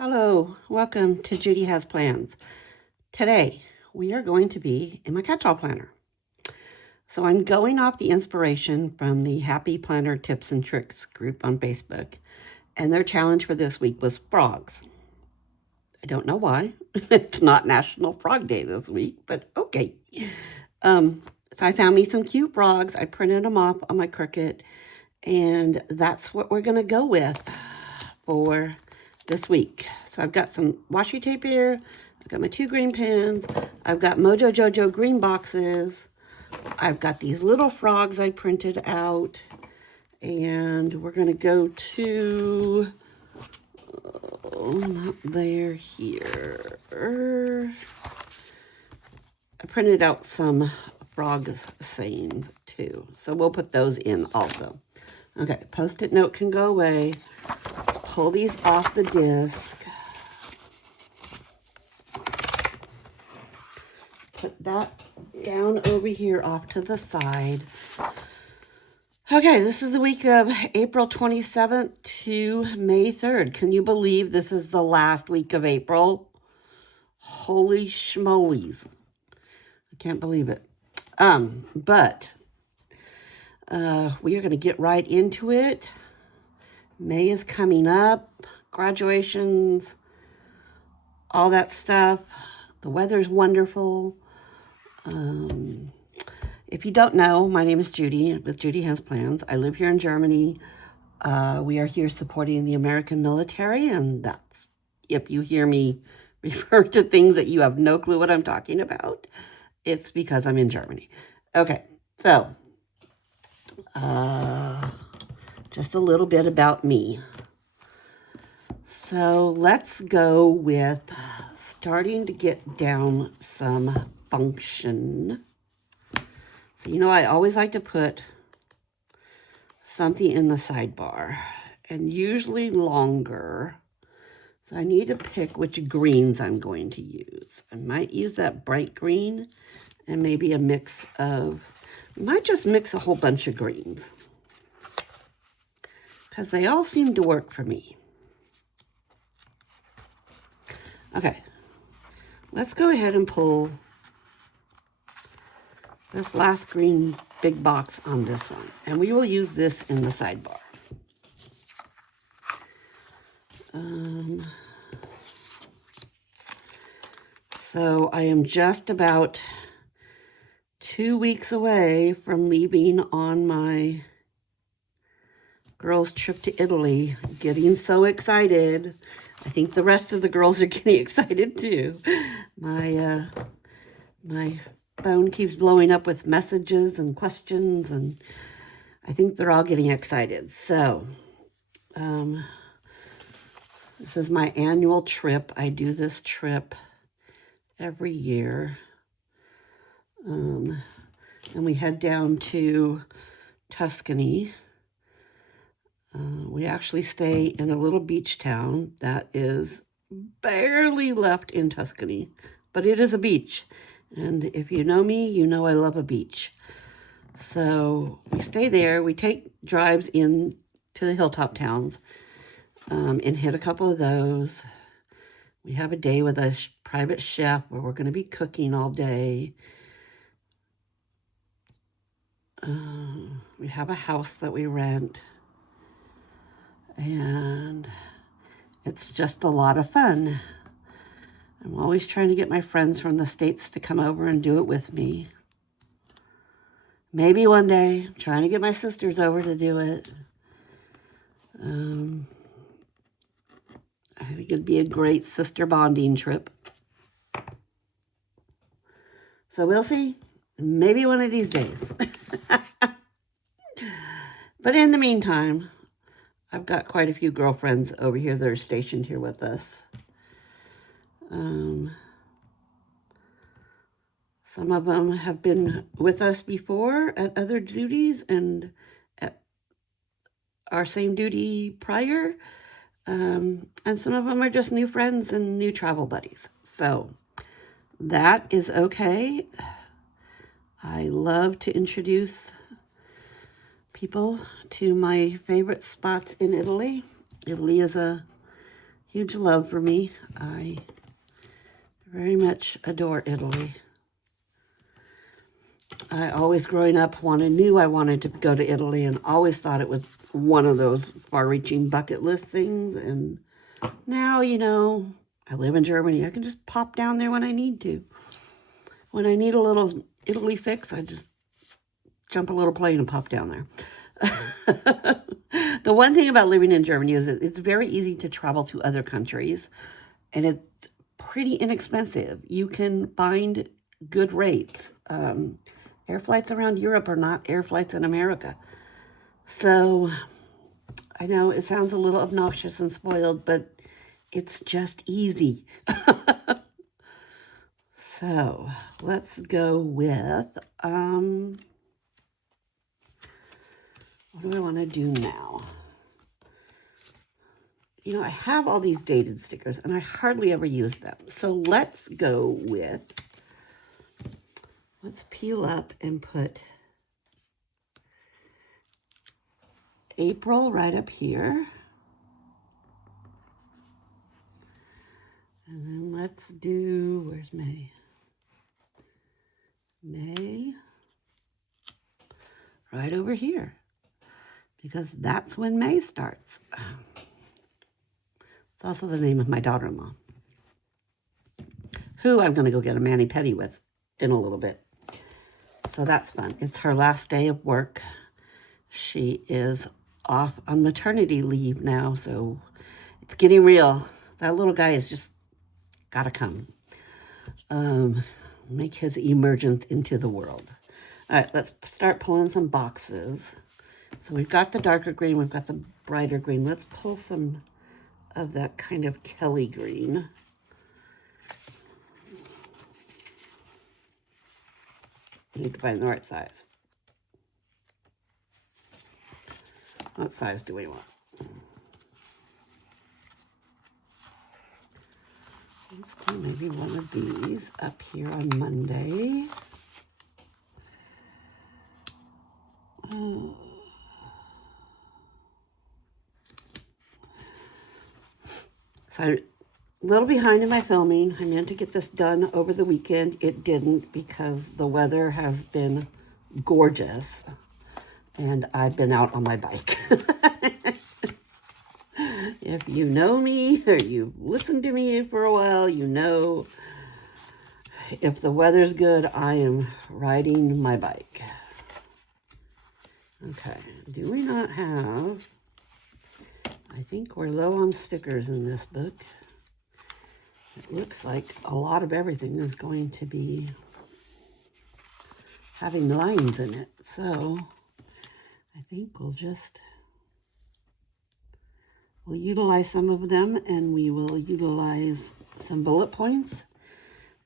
Hello, welcome to Judy Has Plans. Today, we are going to be in my Catchall planner. So I'm going off the inspiration from the Happy Planner Tips and Tricks group on Facebook, and their challenge for this week was frogs. I don't know why. It's not National Frog Day this week, but okay. So I found me some cute frogs. I printed them off on my Cricut, and that's what we're going to go with for this week. So I've got some washi tape here. I've got my 2 green pens. I've got Mojo Jojo green boxes. I've got these little frogs I printed out. And we're going to go to, not there, here. I printed out some frog sayings too. So we'll put those in also. Okay, Post-it note can go away. Pull these off the disc. Put that down over here off to the side. Okay, this is the week of April 27th to May 3rd. Can you believe this is the last week of April? Holy schmolies. I can't believe it. But we are going to get right into it. May is coming up, graduations, all that stuff. The weather's wonderful. If you don't know, my name is Judy with Judy Has Plans. I live here in Germany. We are here supporting the American military, and that's, if you hear me refer to things that you have no clue what I'm talking about, it's because I'm in Germany. Okay, so just a little bit about me. So let's go with starting to get down some function. So, you know, I always like to put something in the sidebar, and usually longer. So I need to pick which greens I'm going to use. I might use that bright green and maybe a mix of, I might just mix a whole bunch of greens, because they all seem to work for me. Okay, let's go ahead and pull this last green big box on this one, and we will use this in the sidebar. So I am just about 2 weeks away from leaving on my girls' trip to Italy. Getting so excited. I think the rest of the girls are getting excited too. My phone keeps blowing up with messages and questions, and I think they're all getting excited. So, this is my annual trip. I do this trip every year. And we head down to Tuscany. We actually stay in a little beach town that is barely left in Tuscany, but it is a beach. And if you know me, you know I love a beach. So we stay there. We take drives in to the hilltop towns and hit a couple of those. We have a day with a private chef where we're going to be cooking all day. We have a house that we rent. And it's just a lot of fun. I'm always trying to get my friends from the States to come over and do it with me. Maybe one day. I'm trying to get my sisters over to do it. I think it'd be a great sister bonding trip. So we'll see. Maybe one of these days. But in the meantime, I've got quite a few girlfriends over here that are stationed here with us. Some of them have been with us before at other duties and at our same duty prior. And some of them are just new friends and new travel buddies. So that is okay. I love to introduce people to my favorite spots in Italy. Italy is a huge love for me. I very much adore Italy. I always growing up knew I wanted to go to Italy and always thought it was one of those far-reaching bucket list things. And now, you know, I live in Germany. I can just pop down there when I need to. When I need a little Italy fix, I just jump a little plane and pop down there. The one thing about living in Germany is that it's very easy to travel to other countries, and it's pretty inexpensive. You can find good rates. Air flights around Europe are not air flights in America. So I know it sounds a little obnoxious and spoiled, but it's just easy. So let's go with, what do I want to do now? You know, I have all these dated stickers and I hardly ever use them. So let's go with, let's peel up and put April right up here. And then let's do, where's May? May right over here, because that's when May starts. It's also the name of my daughter-in-law, who I'm going to go get a mani-pedi with in a little bit. So that's fun. It's her last day of work. She is off on maternity leave now, so it's getting real. That little guy is just got to come. Make his emergence into the world. All right, let's start pulling some boxes. So we've got the darker green, we've got the brighter green. Let's pull some of that kind of Kelly green. I need to find the right size. What size do we want? Let's do maybe one of these up here on Monday. Oh. So I'm a little behind in my filming. I meant to get this done over the weekend. It didn't because the weather has been gorgeous and I've been out on my bike. If you know me or you've listened to me for a while, you know if the weather's good, I am riding my bike. Okay, do we not have, I think we're low on stickers in this book. It looks like a lot of everything is going to be having lines in it. So I think we'll utilize some of them, and we will utilize some bullet points,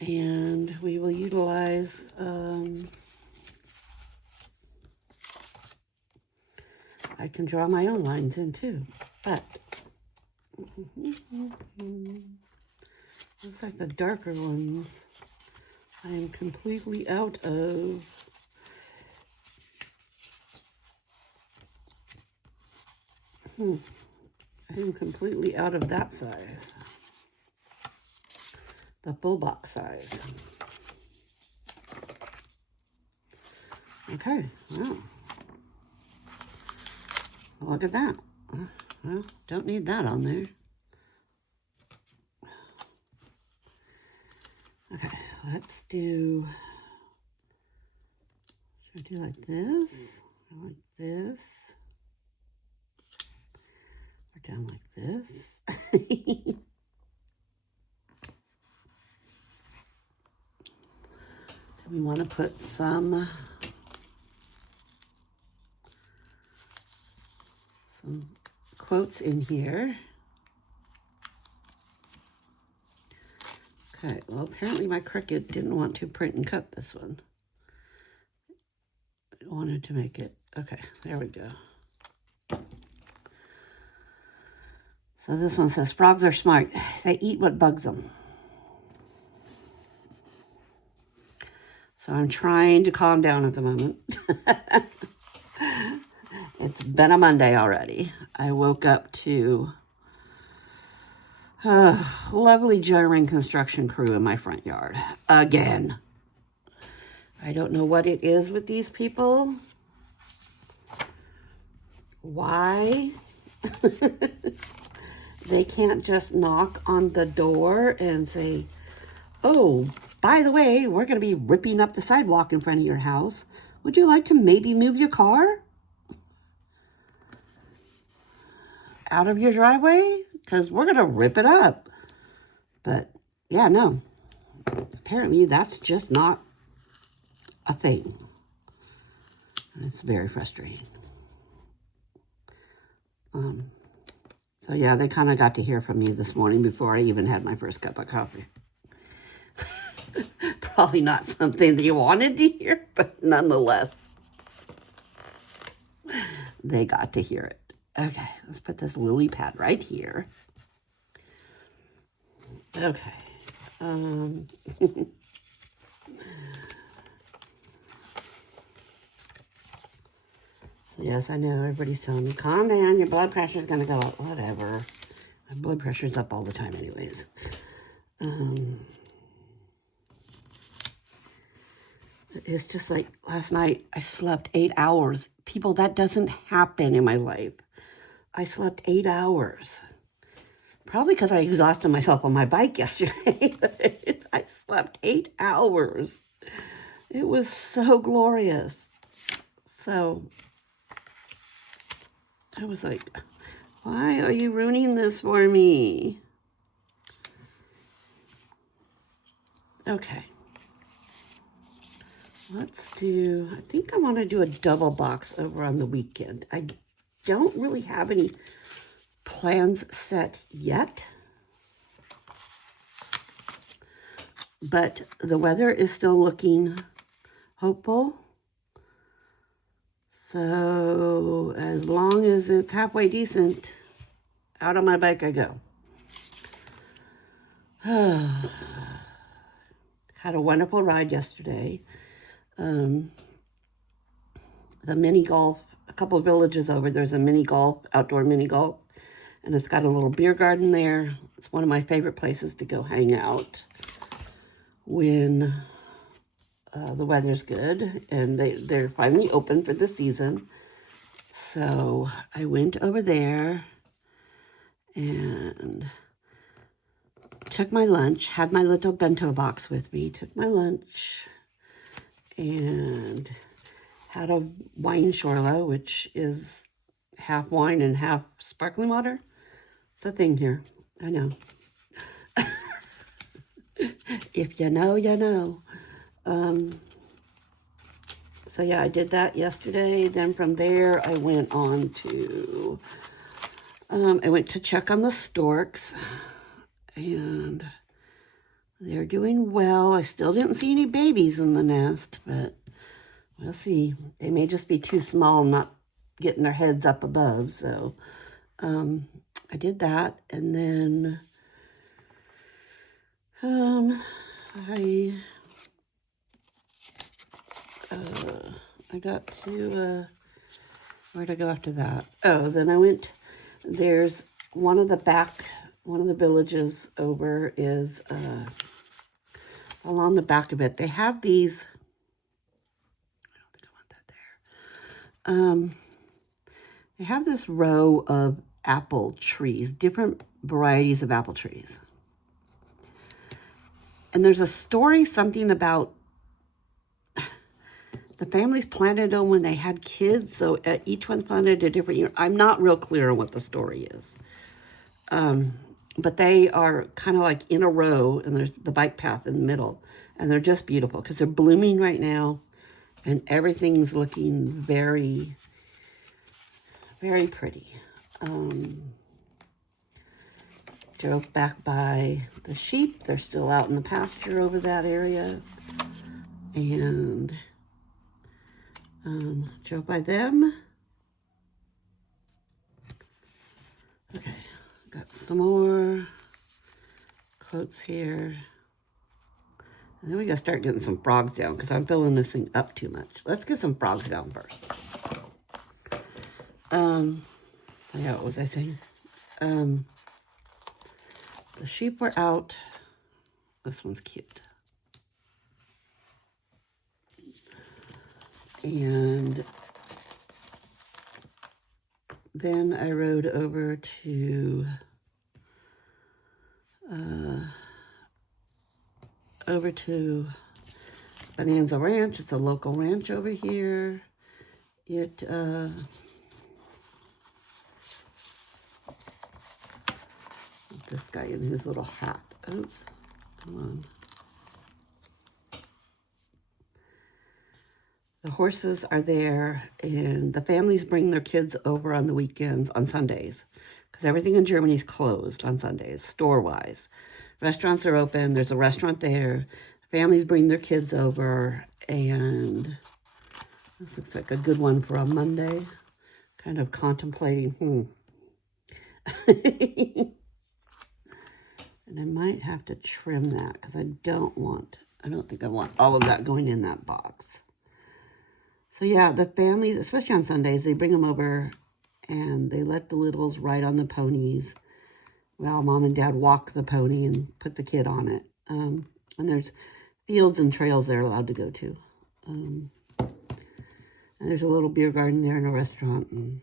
and we will utilize I can draw my own lines in too, but looks like the darker ones I am completely out of. I am completely out of that size. The full box size. Okay, wow. Look at that. Well, don't need that on there. Okay, let's do, should I do like this? Or like this? Or down like this? We want to put some quotes in here. Okay, well, apparently my Cricut didn't want to print and cut this one. I wanted to make it, okay, there we go. So this one says, frogs are smart. They eat what bugs them. So I'm trying to calm down at the moment. It's been a Monday already. I woke up to Lovely German construction crew in my front yard. Again. I don't know what it is with these people. Why? They can't just knock on the door and say, oh, by the way, we're going to be ripping up the sidewalk in front of your house. Would you like to maybe move your car out of your driveway? Because we're going to rip it up. But, yeah, no. Apparently, that's just not a thing. It's very frustrating. So, yeah, they kind of got to hear from me this morning before I even had my first cup of coffee. Probably not something that you wanted to hear, but nonetheless, they got to hear it. Okay, let's put this lily pad right here. Okay. Yes, I know everybody's telling me, calm down, your blood pressure's going to go up. Whatever. My blood pressure's up all the time anyways. It's just like last night, I slept 8 hours. People, that doesn't happen in my life. I slept 8 hours. Probably because I exhausted myself on my bike yesterday. I slept 8 hours. It was so glorious. So I was like, why are you ruining this for me? Okay. Let's do, I think I want to do a double box over on the weekend. I don't really have any plans set yet, but the weather is still looking hopeful. So as long as it's halfway decent, out on my bike I go. Had a wonderful ride yesterday. The mini golf, a couple of villages over, there's a mini golf, outdoor mini golf, and it's got a little beer garden there. It's one of my favorite places to go hang out when the weather's good, and they're finally open for the season. So I went over there and took my lunch, had my little bento box with me, took my lunch, and had a wine shorla, which is half wine and half sparkling water. It's a thing here, I know. If you know, you know. So yeah, I did that yesterday. Then from there, I went on to, I went to check on the storks, and they're doing well. I still didn't see any babies in the nest, but we'll see. They may just be too small, not getting their heads up above. So I did that, and then I got to, where'd I go after that? Oh, then I went, there's one of the villages over is along the back of it. They have these, I don't think I want that there. They have this row of apple trees, different varieties of apple trees. And there's a story, something about the families planted them when they had kids, so each one's planted a different year. I'm not real clear on what the story is. But they are kind of like in a row, and there's the bike path in the middle. And they're just beautiful because they're blooming right now, and everything's looking very, very pretty. Drove back by the sheep. They're still out in the pasture over that area. And drove by them. Okay, got some more quotes here. And then we gotta start getting some frogs down because I'm filling this thing up too much. Let's get some frogs down first. Yeah, what was I saying? The sheep were out. This one's cute. And then I rode over to Bonanza Ranch. It's a local ranch over here. It this guy in his little hat. Oops, come on. The horses are there, and the families bring their kids over on the weekends, on Sundays, because everything in Germany is closed on Sundays, store-wise. Restaurants are open. There's a restaurant there. Families bring their kids over, and this looks like a good one for a Monday. Kind of contemplating, And I might have to trim that because I don't think I want all of that going in that box. So yeah, the families, especially on Sundays, they bring them over and they let the littles ride on the ponies while mom and dad walk the pony and put the kid on it. And there's fields and trails they're allowed to go to. And there's a little beer garden there and a restaurant. And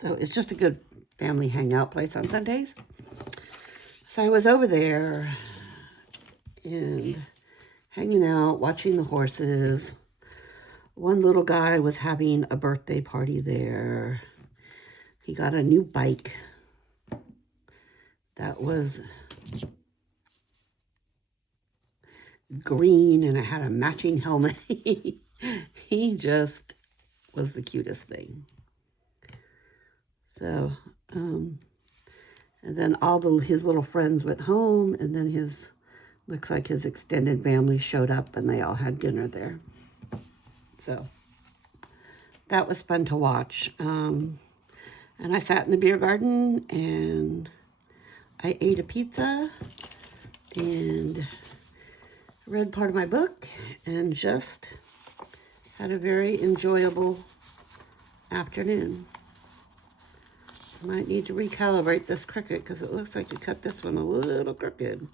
so it's just a good family hangout place on Sundays. So I was over there and hanging out, watching the horses. One little guy was having a birthday party there. He got a new bike that was green and it had a matching helmet. He just was the cutest thing. So, and then his little friends went home, and then looks like his extended family showed up and they all had dinner there. So that was fun to watch. And I sat in the beer garden and I ate a pizza and read part of my book and just had a very enjoyable afternoon. I might need to recalibrate this cricket because it looks like you cut this one a little crooked.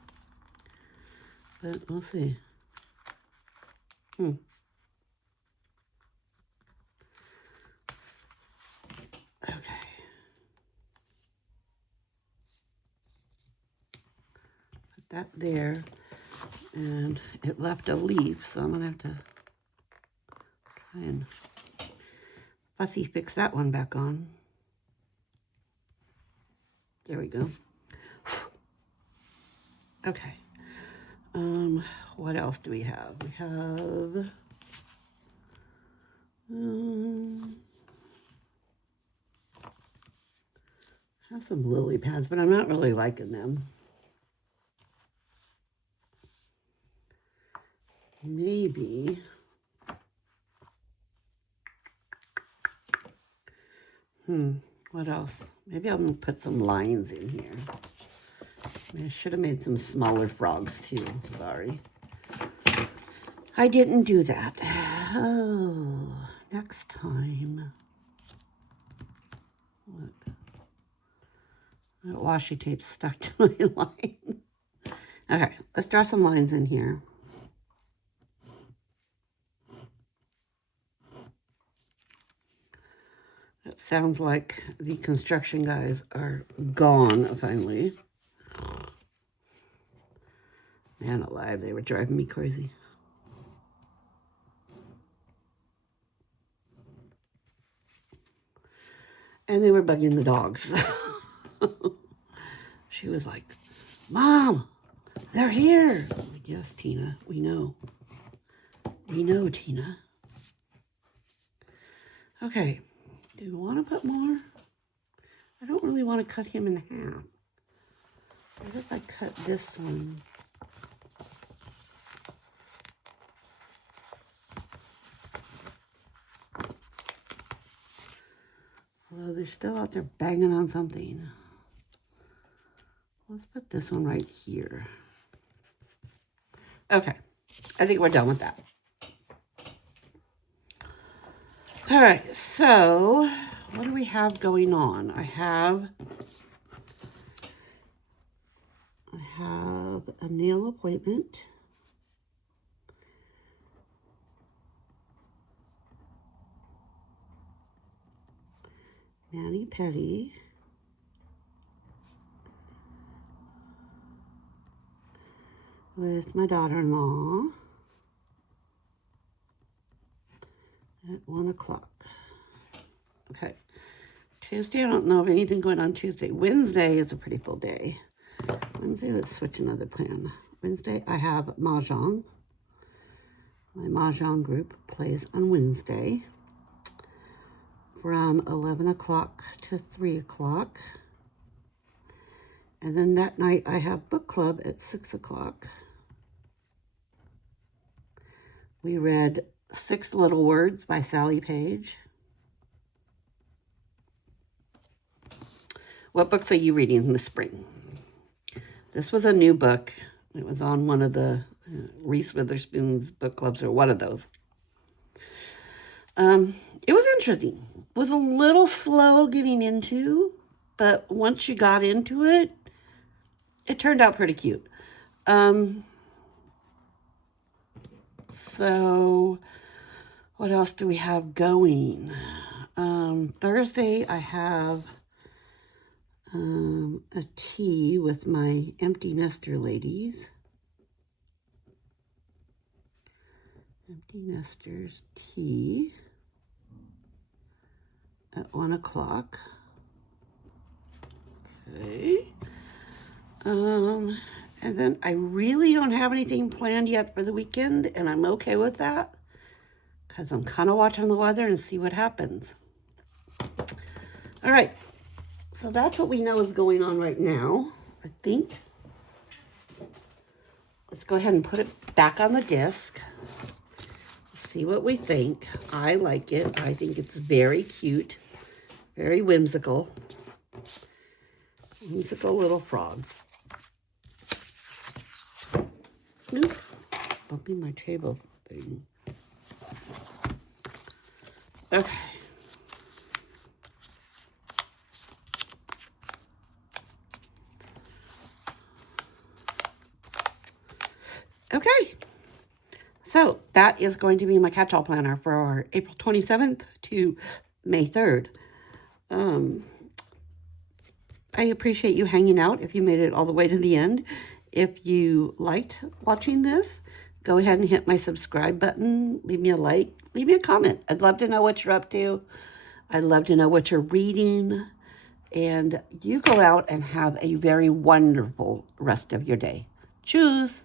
But we'll see. Okay. Put that there. And it left a leaf, so I'm going to have to try and fussy fix that one back on. There we go. Okay. What else do we have? We have some lily pads, but I'm not really liking them. Maybe what else? Maybe I'm gonna put some lines in here. I should have made some smaller frogs too. Sorry. I didn't do that. Oh, next time. Look. That washi tape stuck to my line. Okay, let's draw some lines in here. It sounds like the construction guys are gone finally. Man alive, they were driving me crazy. And they were bugging the dogs. She was like, Mom, they're here. I'm like, yes, Tina, we know. We know, Tina. Okay, do you want to put more? I don't really want to cut him in half. What if I cut this one? Although they're still out there banging on something. Let's put this one right here. Okay, I think we're done with that. All right, so what do we have going on? I have a nail appointment. Mani-pedi. With my daughter-in-law at 1 o'clock. Okay. Tuesday, I don't know of anything going on Tuesday. Wednesday is a pretty full day. Wednesday, let's switch another plan. Wednesday, I have Mahjong. My Mahjong group plays on Wednesday from 11 o'clock to 3 o'clock. And then that night, I have book club at 6 o'clock. We read 6 Little Words by Sally Page. What books are you reading in the spring? This was a new book. It was on one of the Reese Witherspoon's book clubs, or one of those. It was interesting. It was a little slow getting into, but once you got into it, it turned out pretty cute. So what else do we have going? Thursday, I have a tea with my empty nester ladies. Empty nesters tea at 1 o'clock. Okay. And then I really don't have anything planned yet for the weekend, and I'm okay with that because I'm kind of watching the weather and see what happens. All right. So that's what we know is going on right now, I think. Let's go ahead and put it back on the disc. See what we think. I like it. I think it's very cute, very whimsical. Whimsical little frogs. Oop, bumping my table thing. Okay. Okay, so that is going to be my catch-all planner for April 27th to May 3rd. I appreciate you hanging out if you made it all the way to the end. If you liked watching this, go ahead and hit my subscribe button. Leave me a like. Leave me a comment. I'd love to know what you're up to. I'd love to know what you're reading. And you go out and have a very wonderful rest of your day. Cheers.